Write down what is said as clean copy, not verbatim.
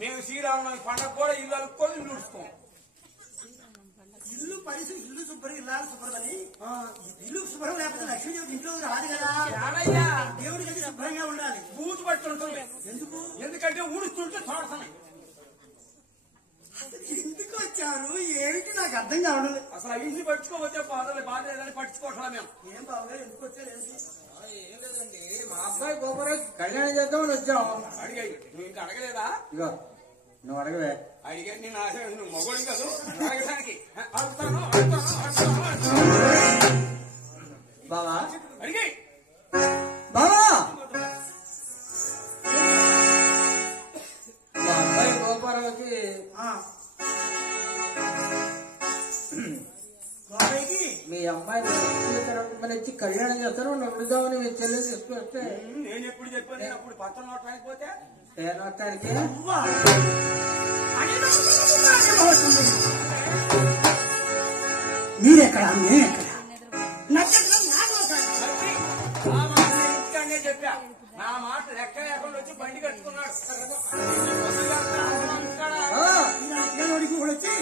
మేము శ్రీరామనవమి పండగ కూడా ఇల్లు అలుక్కొని ఇల్లు ఉడుచుకోం. ఇల్లు పరిస్థితి ఇల్లు శుభ్రం ఇల్లాలు శుభ్రమని ఇల్లు శుభ్రం లేకపోతే లక్ష్మీదేవి ఇంట్లో రాదు కదా. దేవుడికి అది శుభ్రంగా ఉండాలి. బూజు పట్టుంటుంది. ఎందుకు? ఎందుకంటే ఊడుస్తుంటే తోడుతున్నాయి. ఎందుకు వచ్చారు ఏమిటి నాకు అర్థం కావడం. అసలు ఆ ఇంటిని పట్టుకోవచ్చే బాధ లేదని పట్టించుకోవట్లా మేము. ఏం బాబుగారు ఎందుకు వచ్చారు? ఏం లేదండి, మా అబ్బాయి గోపరాజు కళ్యాణం చేద్దామని వచ్చాం. అడిగాయి నువ్వు ఇంకా అడగలేదా? ఇగో నువ్వు అడగవే. అడిగే నేను నువ్వు మొగోడి కాదు అడగడానికి. బావా అడిగాయి బావా, మా అబ్బాయి గోపారావుకి మీ అమ్మాయిని వచ్చి కళ్యాణం చేస్తారు నడుదామని మీ చెల్లి తీసుకొస్తే నేను ఎప్పుడు చెప్పాను. నేను అప్పుడు పత్రం నోటానికి పోతే మొత్తానికి మీరెక్కడ నేనెక్కడ చెప్పా నా మాట లెక్క లేకుండా వచ్చి బండి కట్టుకున్నాడు. కూడా వచ్చి